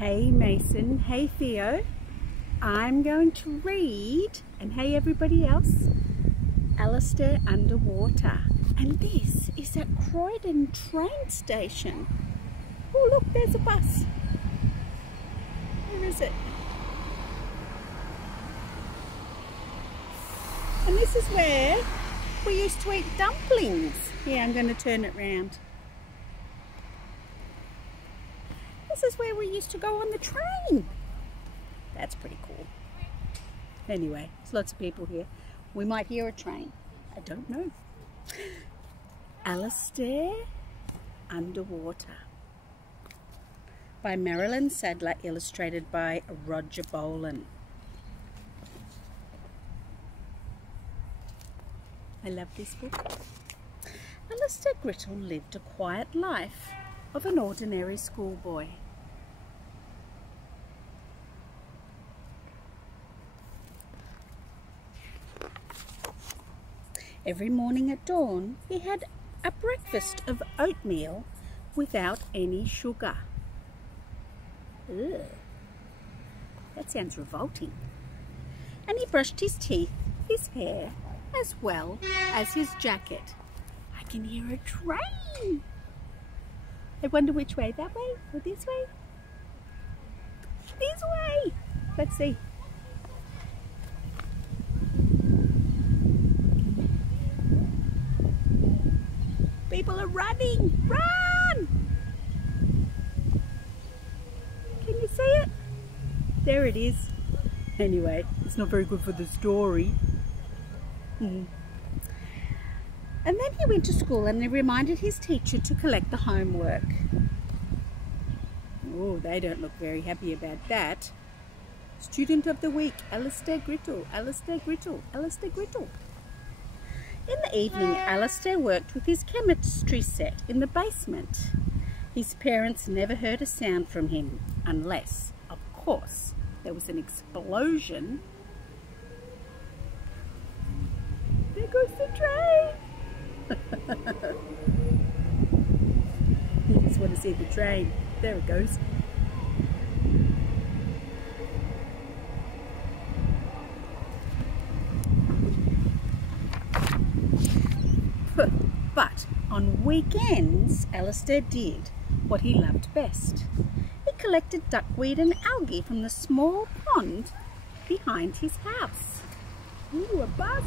Hey Mason, hey Theo, I'm going to read, and hey everybody else, Alistair Underwater. And this is at Croydon train station. Oh look, there's a bus. Where is it? And this is where we used to eat dumplings. Yeah, I'm going to turn it round. This is where we used to go on the train. That's pretty cool. Anyway, there's lots of people here. We might hear a train. I don't know. Alistair Underwater by Marilyn Sadler, illustrated by Roger Bollen. I love this book. Alistair Grittle lived a quiet life of an ordinary schoolboy. Every morning at dawn, he had a breakfast of oatmeal without any sugar. Ugh, that sounds revolting. And he brushed his teeth, his hair, as well as his jacket. I can hear a train. I wonder which way, that way or this way? This way. Let's see. People are running. Run! Can you see it? There it is. Anyway, it's not very good for the story. And then he went to school and he reminded his teacher to collect the homework. Oh, they don't look very happy about that. Student of the week, Alistair Grittle, Alistair Grittle, Alistair Grittle. In the evening, Alistair worked with his chemistry set in the basement. His parents never heard a sound from him, unless, of course, there was an explosion. There goes the train! You just want to see the train. There it goes. But on weekends, Alistair did what he loved best. He collected duckweed and algae from the small pond behind his house. Ooh, a bus!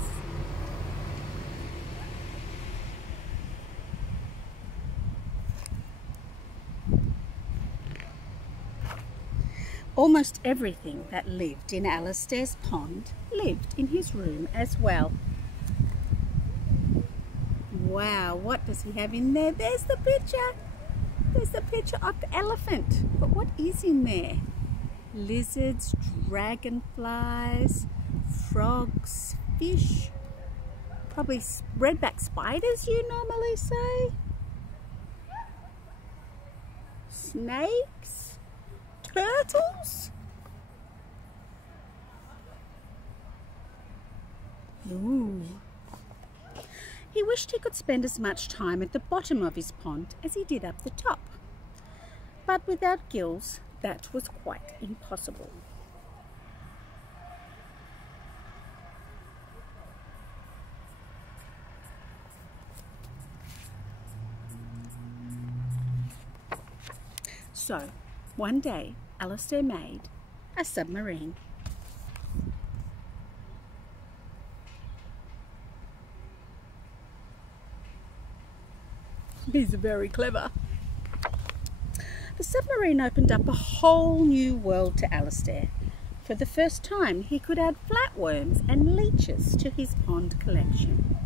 Almost everything that lived in Alistair's pond lived in his room as well. Wow, what does he have in there? There's the picture. There's the picture of the elephant. But what is in there? Lizards, dragonflies, frogs, fish, probably redback spiders, you normally say. Snakes, turtles. Ooh. He wished he could spend as much time at the bottom of his pond as he did up the top. But without gills, that was quite impossible. So, one day, Alistair made a submarine. He's very clever. The submarine opened up a whole new world to Alistair. For the first time, he could add flatworms and leeches to his pond collection.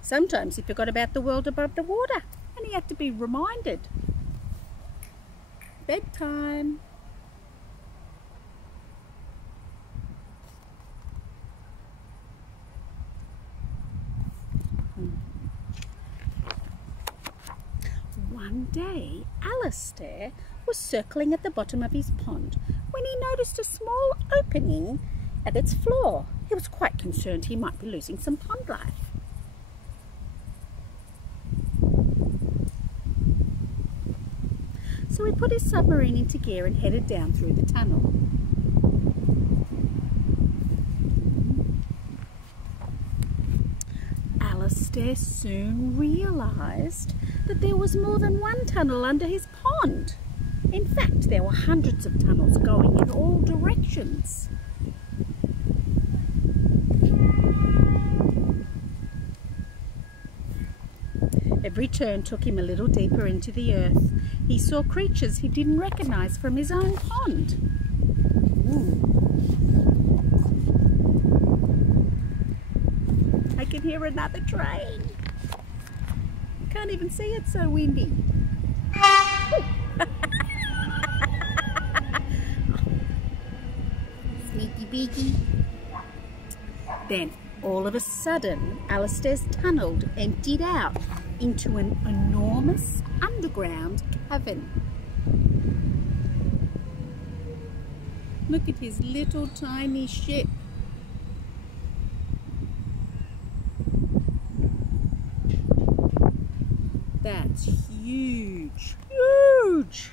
Sometimes he forgot about the world above the water, and he had to be reminded. Bedtime. One day, Alistair was circling at the bottom of his pond when he noticed a small opening at its floor. He was quite concerned he might be losing some pond life. So he put his submarine into gear and headed down through the tunnel. Alistair soon realised that there was more than one tunnel under his pond. In fact, there were hundreds of tunnels going in all directions. Every turn took him a little deeper into the earth. He saw creatures he didn't recognise from his own pond. Ooh. I can hear another train. I can't even see, it's so windy. Sneaky beaky. Then, all of a sudden, Alistair's tunnel emptied out into an enormous underground cavern. Look at his little tiny ship. That's huge, huge!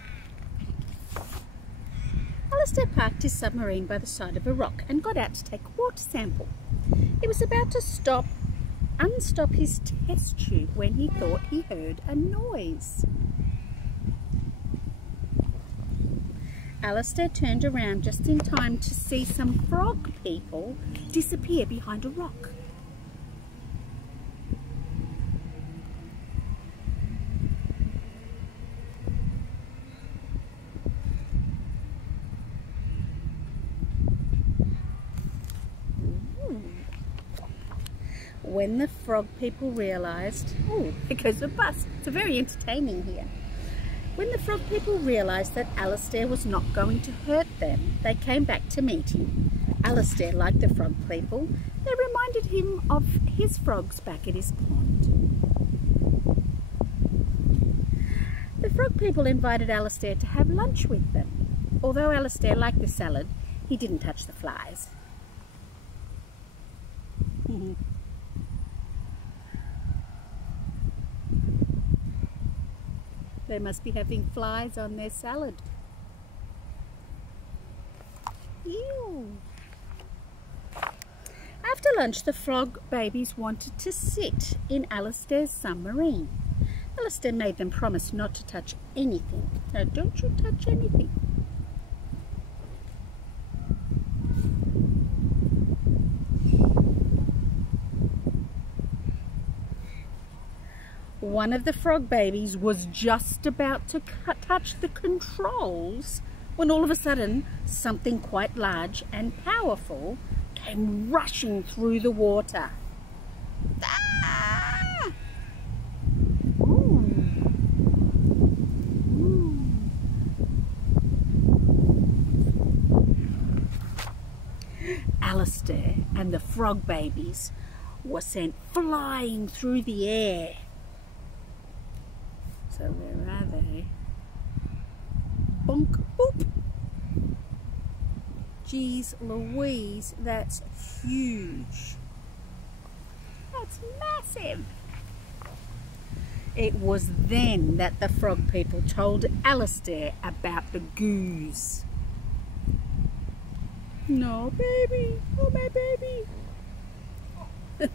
Alistair parked his submarine by the side of a rock and got out to take a water sample. He was about to unstop his test tube when he thought he heard a noise. Alistair turned around just in time to see some frog people disappear behind a rock. When the frog people realised, oh, there goes a bus, it's very entertaining here. When the frog people realised that Alistair was not going to hurt them, they came back to meet him. Alistair liked the frog people. They reminded him of his frogs back at his pond. The frog people invited Alistair to have lunch with them. Although Alistair liked the salad, he didn't touch the flies. They must be having flies on their salad. Ew. After lunch, the frog babies wanted to sit in Alistair's submarine. Alistair made them promise not to touch anything. No, don't you touch anything. One of the frog babies was just about to touch the controls when all of a sudden something quite large and powerful came rushing through the water. Ah! Ooh. Ooh. Alistair and the frog babies were sent flying through the air. So where are they? Bonk, boop. Geez Louise, that's huge. That's massive. It was then that the frog people told Alistair about the goose. No, baby. Oh, my baby.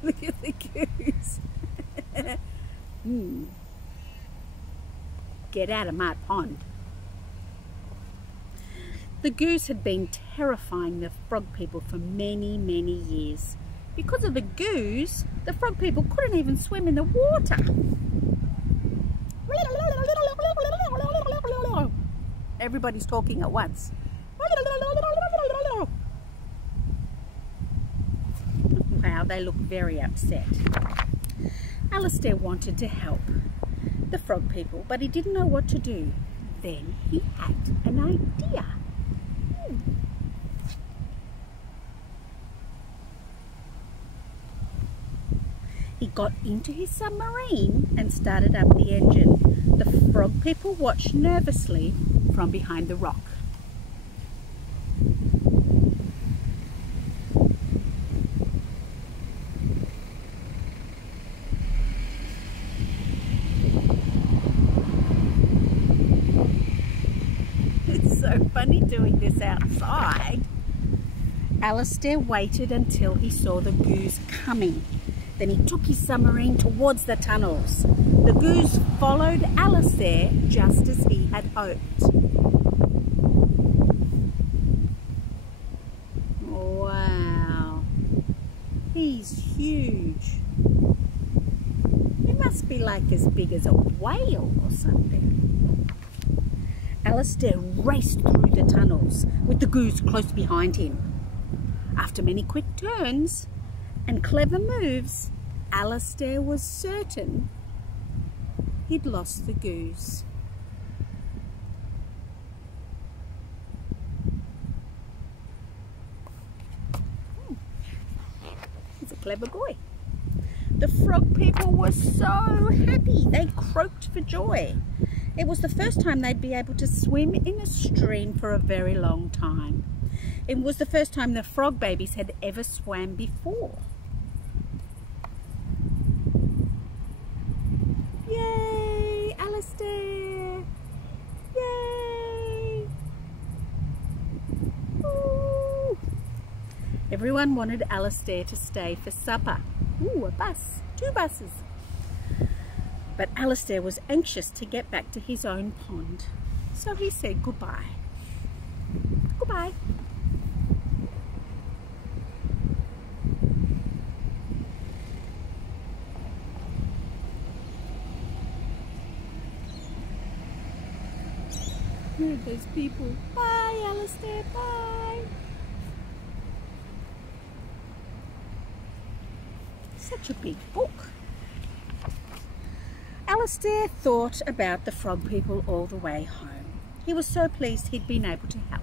Look at the goose. Get out of my pond. The goose had been terrifying the frog people for many, many years. Because of the goose, the frog people couldn't even swim in the water. Everybody's talking at once. Wow, they look very upset. Alistair wanted to help the frog people, but he didn't know what to do. Then he had an idea. He got into his submarine and started up the engine. The frog people watched nervously from behind the rock. so funny doing this outside. Alistair waited until he saw the goose coming. Then he took his submarine towards the tunnels. The goose followed Alistair just as he had hoped. Wow, he's huge. He must be like as big as a whale or something. Alistair raced through the tunnels with the goose close behind him. After many quick turns and clever moves, Alistair was certain he'd lost the goose. He's a clever boy. The frog people were so happy. They croaked for joy. It was the first time they'd be able to swim in a stream for a very long time. It was the first time the frog babies had ever swam before. Yay, Alistair! Yay! Ooh. Everyone wanted Alistair to stay for supper. Ooh, a bus, 2 buses. But Alistair was anxious to get back to his own pond, so he said goodbye. Goodbye. Where are those people? Bye, Alistair, bye. Such a big book. Alistair thought about the frog people all the way home. He was so pleased he'd been able to help.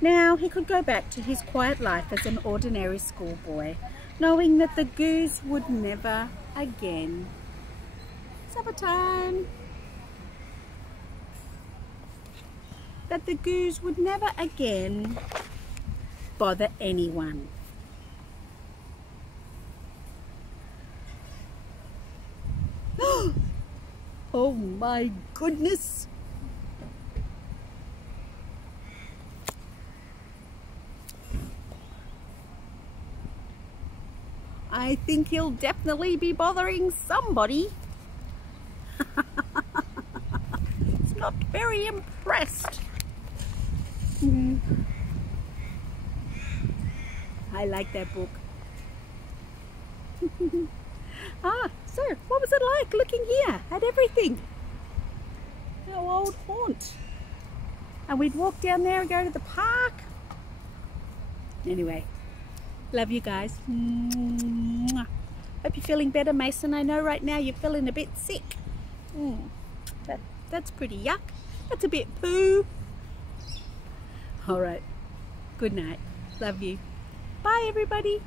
Now he could go back to his quiet life as an ordinary schoolboy, knowing that the goose would never again. Supper time! That the goose would never again bother anyone. Oh my goodness! I think he'll definitely be bothering somebody. He's not very impressed. I like that book. So what was it like looking here at everything? Our old haunt. And we'd walk down there and go to the park. Anyway, love you guys. Hope you're feeling better, Mason. I know right now you're feeling a bit sick. That's pretty yuck. That's a bit poo. All right. Good night. Love you. Bye, everybody.